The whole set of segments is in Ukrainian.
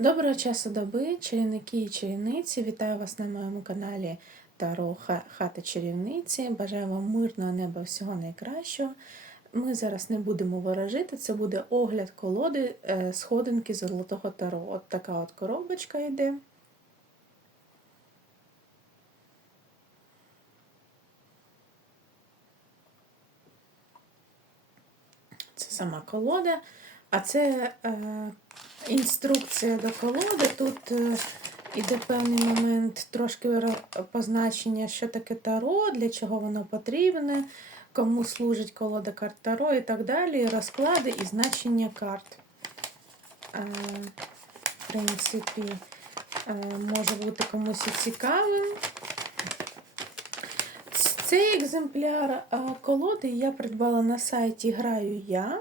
Доброго часу доби, чарівники і чарівниці. Вітаю вас на моєму каналі Таро Хата Чарівниці. Бажаю вам мирного неба всього найкращого. Ми зараз не будемо ворожити, це буде огляд колоди е, сходинки Золотого Таро. От така от коробочка йде. Це сама колода. А це е, інструкція до колоди. Тут е, іде певний момент трошки позначення, що таке таро, для чого воно потрібне, кому служить колода карт таро і так далі, розклади і значення карт. Е, в принципі, е, може бути комусь і цікавим. Цей екземпляр е, колоди я придбала на сайті Граю я.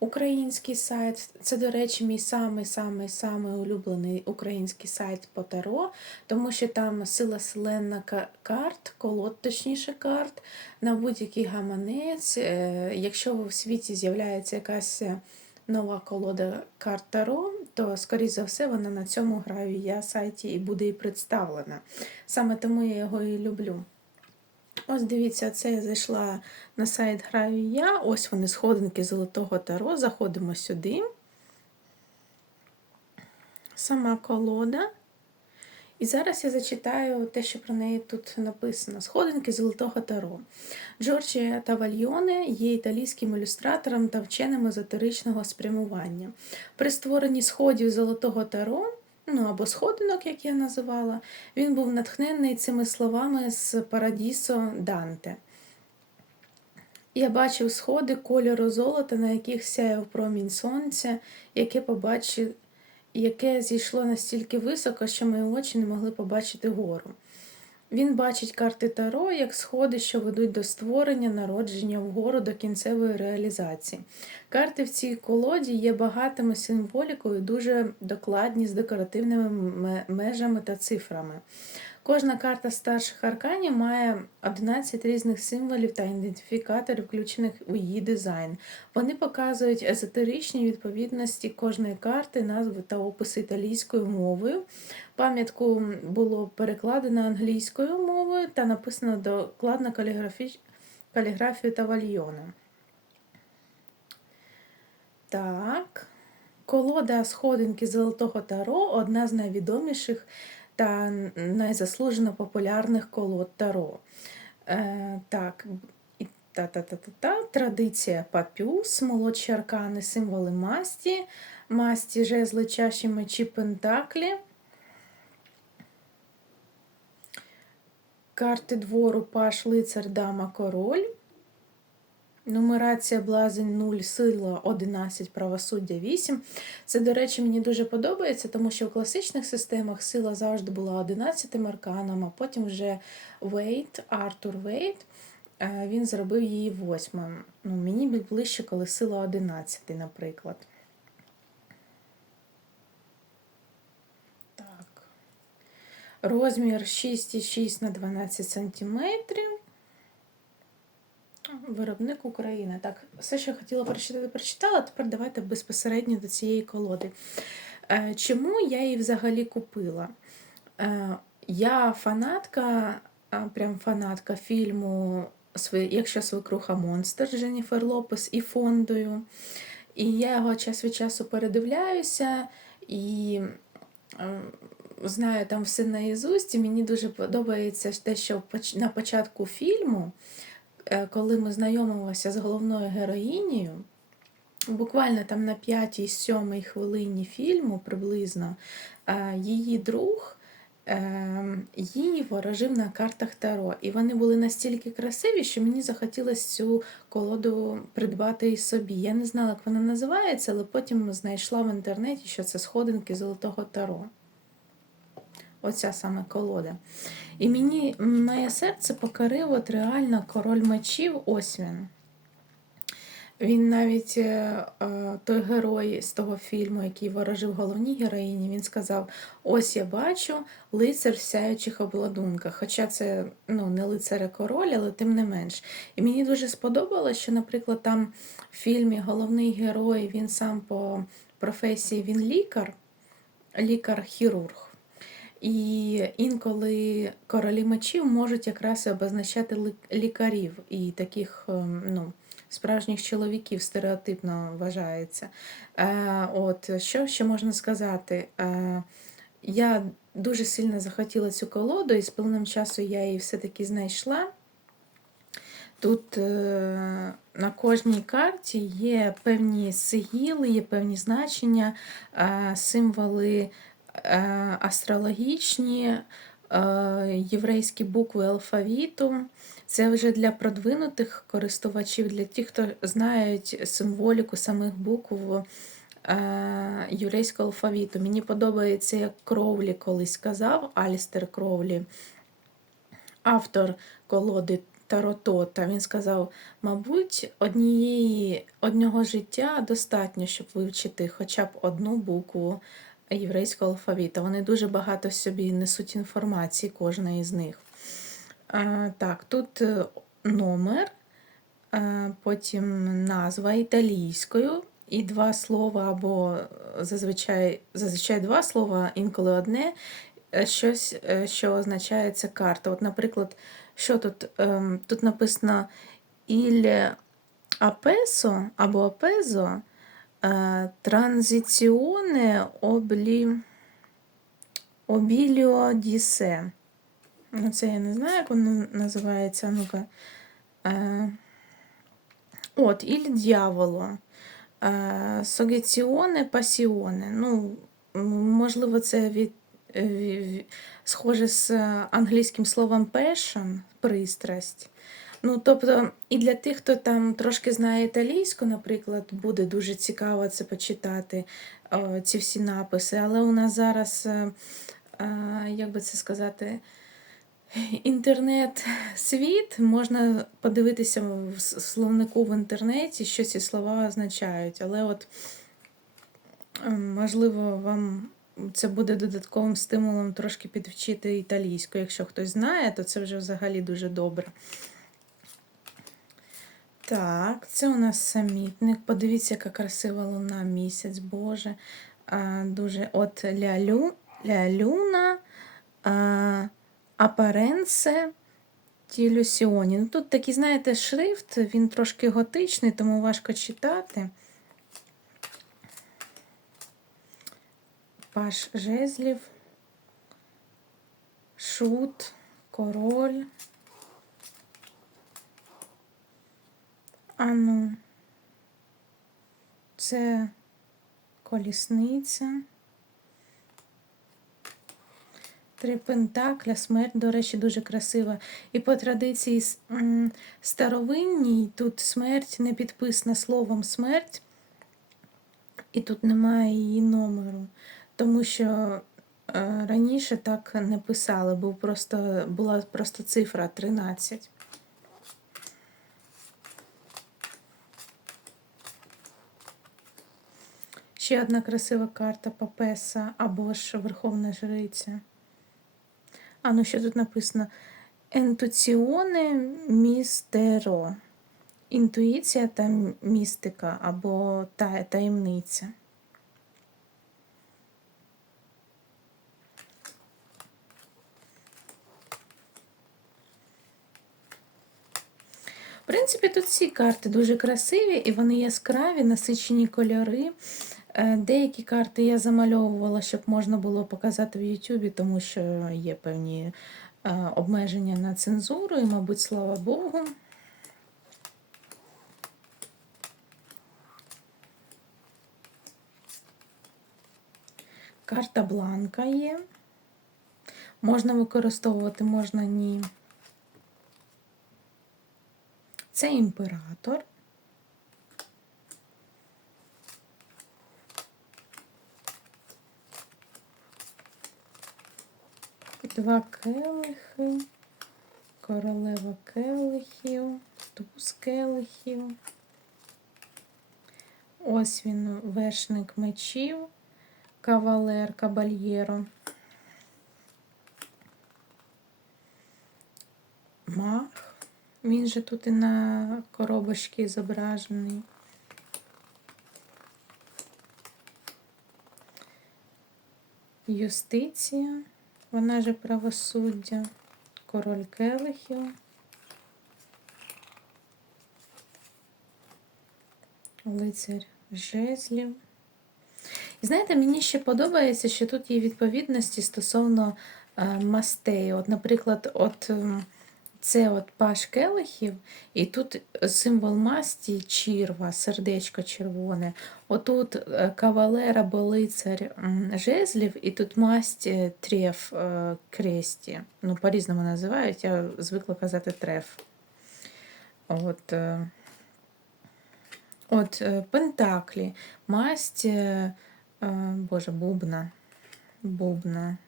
Український сайт. Це, до речі, мій самий-самий самий улюблений український сайт по Таро, тому що там сила селена ка- карт, колод, точніше карт, на будь-який гаманець. Е, Якщо в світі з'являється якась е, нова колода карт Таро, то, скоріш за все, вона на цьому граю я сайті і буде і представлена. Саме тому я його і люблю. Ось дивіться, це я зайшла на сайт Граю я. Ось вони сходинки Золотого Таро. Заходимо сюди. Сама колода. І зараз я зачитаю те, що про неї тут написано: Сходинки Золотого Таро. Джорджія Тавальйоне є італійським ілюстратором та вченим езотеричного спрямування. При створенні сходів Золотого Таро, ну або сходинок, як я називала, він був натхнений цими словами з Парадісо Данте. Я бачив сходи кольору золота, на яких сяяв промінь сонця, яке побачив, яке зійшло настільки високо, що мої очі не могли побачити гору. Він бачить карти Таро як сходи, що ведуть до створення, народження вгору до кінцевої реалізації. Карти в цій колоді є багатими символікою, дуже докладні з декоративними межами та цифрами. Кожна карта старших арканів має 11 різних символів та ідентифікаторів, включених у її дизайн. Вони показують езотеричні відповідності кожної карти, назви та описи італійською мовою. Пам'ятку було перекладено англійською мовою та написано докладно каліграфі... каліграфією та вальйоном. Так. Колода сходинки Золотого Таро одна з найвідоміших та найзаслужено популярних колод Таро. Е, так, та-та-та-та-та. Традиція папюс, молодші аркани, символи масті, масті, жезли, чаші, мечі, пентаклі. Карти двору паш, лицар, дама, король. Нумерація блазень 0, сила 11, правосуддя 8. Це, до речі, мені дуже подобається, тому що в класичних системах сила завжди була 11 арканом, а потім вже Вейт, Артур Вейт, е, він зробив її восьмим. Ну, мені ближче, коли сила 11, наприклад. Так. Розмір 6,6 на 12 сантиметрів. Виробник України. Так, все, що я хотіла прочитати, прочитала. Тепер давайте безпосередньо до цієї колоди. Е, Чому я її взагалі купила? Е, Я фанатка, прям фанатка фільму Якщо свекруха монстр Дженніфер Лопес і фондою. І я його час від часу передивляюся і е, знаю там все наізусть. І мені дуже подобається те, що на початку фільму е, коли ми знайомимося з головною героїнею, буквально там на 5-7 хвилині фільму приблизно, е, її друг е, її ворожив на картах Таро. І вони були настільки красиві, що мені захотілося цю колоду придбати і собі. Я не знала, як вона називається, але потім знайшла в інтернеті, що це сходинки Золотого Таро. Оця саме колода. І мені моє серце покорив от реально король мечів, ось він. Він навіть е, е, той герой з того фільму, який ворожив головній героїні, він сказав: Ось я бачу лицар в сяючих обладунках. Хоча це ну, не лицар а король, але тим не менш. І мені дуже сподобалось, що, наприклад, там в фільмі головний герой, він сам по професії він лікар. лікар-хірург. І інколи королі мечів можуть якраз і обозначати лікарів і таких ем, ну, справжніх чоловіків стереотипно вважається. Е, от, що ще можна сказати? Е, я дуже сильно захотіла цю колоду, і з плином часу я її все-таки знайшла. Тут е, на кожній карті є певні сигіли, є певні значення, символи астрологічні, е, єврейські букви алфавіту. Це вже для продвинутих користувачів, для тих, хто знають символіку самих букв е, єврейського алфавіту. Мені подобається, як Кроулі колись казав, Алістер Кроулі, автор колоди Таротота. Він сказав, мабуть, однієї, одного життя достатньо, щоб вивчити хоча б одну букву єврейського алфавіту. Вони дуже багато собі несуть інформації, кожна із них. Так, тут е, номер, а, потім назва італійською і два слова, або е, зазвичай, зазвичай два слова, інколи одне, е, щось, е, що означає ця карта. От, наприклад, що тут? Ем, Тут написано «Іль апесо або апезо е, транзиціоне облі... обіліо дісе. Ну, це я не знаю, як воно називається. Ну-ка. Е, от, «Іль дьяволо». Е, Согеціоне пасіоне. Ну, можливо, це від, е, схоже з англійським словом passion, пристрасть. Ну, тобто, і для тих, хто там трошки знає італійську, наприклад, буде дуже цікаво це почитати, ці всі написи. Але у нас зараз, е, е, як би це сказати, інтернет-світ, можна подивитися в словнику в інтернеті, що ці слова означають. Але от, е, можливо, вам це буде додатковим стимулом трошки підвчити італійську. Якщо хтось знає, то це вже взагалі дуже добре. Так, це у нас самітник. Подивіться, яка красива луна місяць, Боже. А, дуже от лялю, лялюна, а, апаренсе, тілюсіоні. Ну, тут такий, знаєте, шрифт, він трошки готичний, тому важко читати. Паш жезлів, шут, король. А ну, це колісниця. Три пентакля, смерть, до речі, дуже красива. І по традиції старовинній тут смерть не підписана словом смерть, і тут немає її номеру. Тому що е, раніше так не писали, був просто, була просто цифра 13. Ще одна красива карта Папеса або ж Верховна Жриця. А ну що тут написано? Ентуціоне містеро. Інтуїція та містика або та- таємниця. В принципі, тут всі карти дуже красиві і вони яскраві, насичені кольори. Е, Деякі карти я замальовувала, щоб можна було показати в Ютубі, тому що є певні е, обмеження на цензуру, і, мабуть, слава Богу. Карта бланка є. Можна використовувати, можна ні. Це імператор. Два келихи, королева келихів, туз келихів. Ось він, вершник мечів, кавалер, кабальєро. Мах. Він же тут і на коробочці зображений. юстиція, вона же правосуддя, король келихів. Лицар жезлів. І знаєте, мені ще подобається, що тут є відповідності стосовно е, мастей. От, наприклад, от це от паш келихів, і тут символ масті чірва, сердечко червоне. Отут е, кавалер або лицар жезлів, і тут масть е, треф е, кресті. Ну, по-різному називають, я звикла казати треф. От, от пентаклі, масть, боже, бубна. Бубна.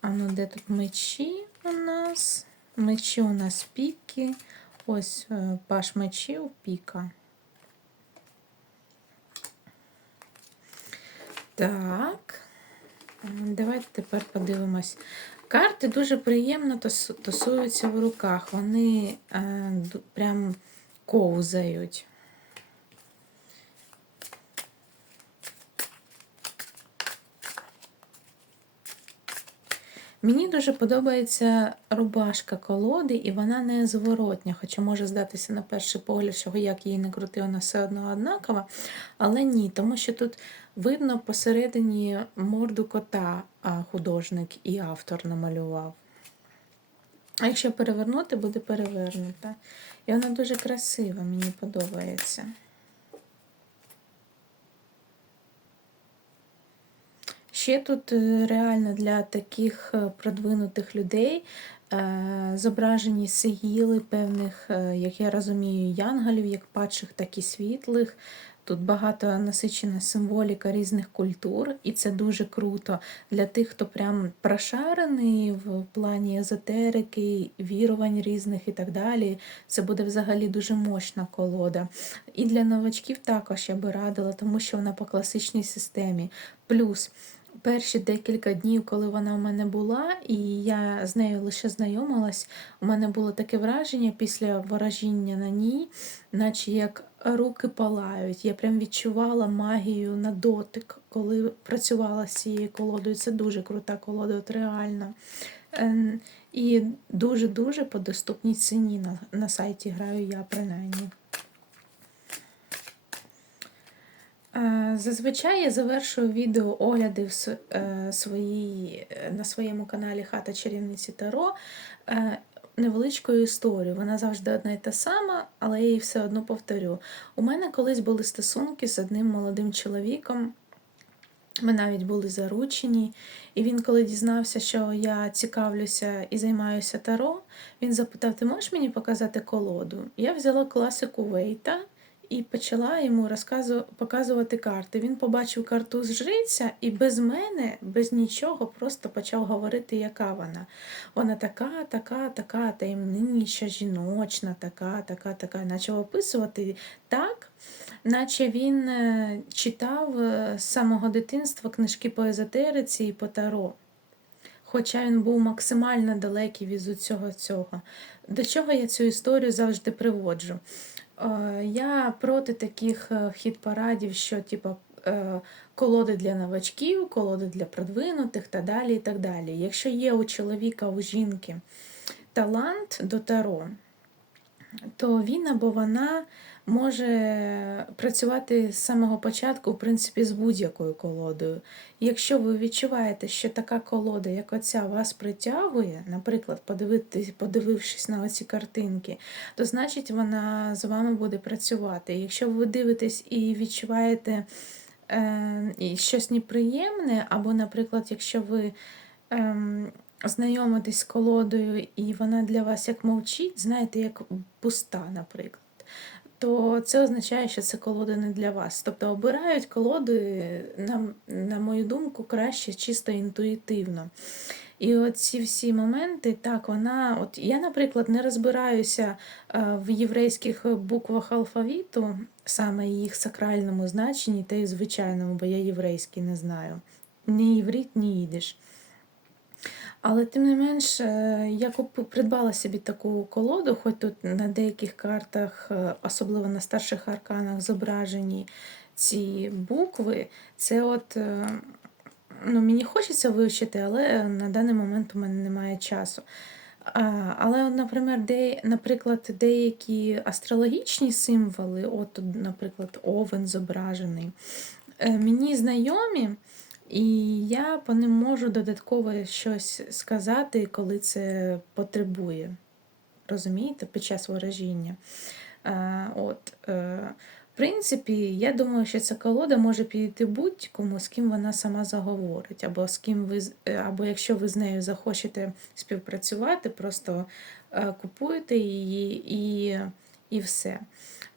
А ну, де тут мечі у нас? Мечі у нас піки. Ось е, паш мечів, піка. Так. Давайте тепер подивимось. Карти дуже приємно тасу- тасуються в руках. Вони е, прям ковзають. Мені дуже подобається рубашка колоди, і вона не зворотня, хоча може здатися на перший погляд, що як її не крути, вона все одно однакова. Але ні, тому що тут видно посередині морду кота художник і автор намалював. А якщо перевернути, буде перевернута. І вона дуже красива, мені подобається. Ще тут е, реально для таких е, продвинутих людей е, зображені сигіли певних, як я розумію, янголів, як падших, так і світлих. Тут багато насичена символіка різних культур, і це дуже круто для тих, хто прям прошарений в плані езотерики, вірувань різних і так далі. Це буде взагалі дуже мощна колода. І для новачків також я би радила, тому що вона по класичній системі. Плюс перші декілька днів, коли вона у мене була, і я з нею лише знайомилась, у мене було таке враження після ворожіння на ній, наче як руки палають. Я прям відчувала магію на дотик, коли працювала з цією колодою. Це дуже крута колода, от реально. Ем, І дуже-дуже по доступній ціні на, на сайті граю я принаймні. Е, Зазвичай я завершую відео огляди в е, своїй, е, на своєму каналі Хата чарівниці Таро е, невеличкою історією. Вона завжди одна й та сама, але я її все одно повторю. У мене колись були стосунки з одним молодим чоловіком. Ми навіть були заручені, і він, коли дізнався, що я цікавлюся і займаюся таро, він запитав: Ти можеш мені показати колоду? Я взяла класику Вейта і почала йому показувати карти. Він побачив карту з жриця і без мене, без нічого, просто почав говорити, яка вона. Вона така, така, така, таємнича, жіночна, така, така, така. Почав описувати так, наче він е, читав е, з самого дитинства книжки по езотериці і по таро. Хоча він був максимально далекий від усього цього. До чого я цю історію завжди приводжу? Е, Я проти таких е, хіт-парадів, що типу, е, колоди для новачків, колоди для продвинутих та далі. і так далі. Якщо є у чоловіка, у жінки талант до таро, то він або вона може працювати з самого початку, в принципі, з будь-якою колодою. Якщо ви відчуваєте, що така колода, як оця, вас притягує, наприклад, подивившись на оці картинки, то значить вона з вами буде працювати. Якщо ви дивитесь і відчуваєте е, щось неприємне, або, наприклад, якщо ви. ем, знайомитесь з колодою, і вона для вас як мовчить, знаєте, як пуста, наприклад, то це означає, що це колода не для вас. Тобто обирають колоди, на, на мою думку, краще чисто інтуїтивно. І оці всі моменти, так, вона, от я, наприклад, не розбираюся е, в єврейських буквах алфавіту, саме їх сакральному значенні та й звичайному, бо я єврейський не знаю. Ні єврит, ні їдиш. Але тим не менш, е, я придбала собі таку колоду, хоч тут на деяких картах, е, особливо на старших арканах, зображені ці букви. Це от е, ну, мені хочеться вивчити, але на даний момент у мене немає часу. Але, наприклад, де, наприклад, деякі астрологічні символи, от, наприклад, овен зображений, мені знайомі, і я по ним можу додатково щось сказати, коли це потребує. Розумієте, під час ворожіння. А, от, е, в принципі, я думаю, що ця колода може підійти будь-кому, з ким вона сама заговорить, або з ким ви, е, або якщо ви з нею захочете співпрацювати, просто е, купуєте її і, і все.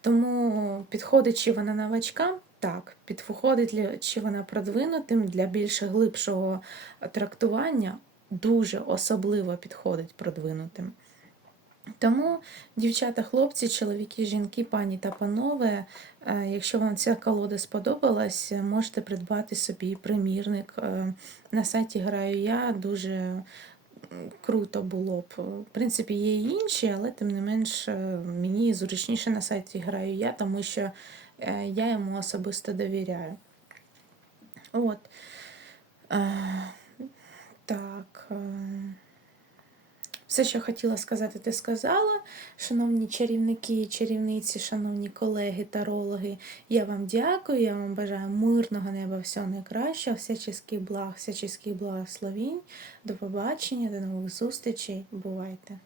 Тому підходить чи вона новачкам? Так, підходить ли- чи вона продвинутим для більш глибшого трактування, дуже особливо підходить продвинутим. Тому, дівчата, хлопці, чоловіки, жінки, пані та панове, е, якщо вам ця колода сподобалась, можете придбати собі примірник. Е, На сайті граю я дуже круто було б. В принципі, є і інші, але тим не менш е, мені зручніше на сайті граю я, тому що я йому особисто довіряю. От. Так. е, все, що хотіла сказати, ти сказала. Шановні чарівники і чарівниці, шановні колеги, тарологи, я вам дякую, я вам бажаю мирного неба, всього найкращого, всяческих благ, всяческих благословінь. До побачення, до нових зустрічей. Бувайте!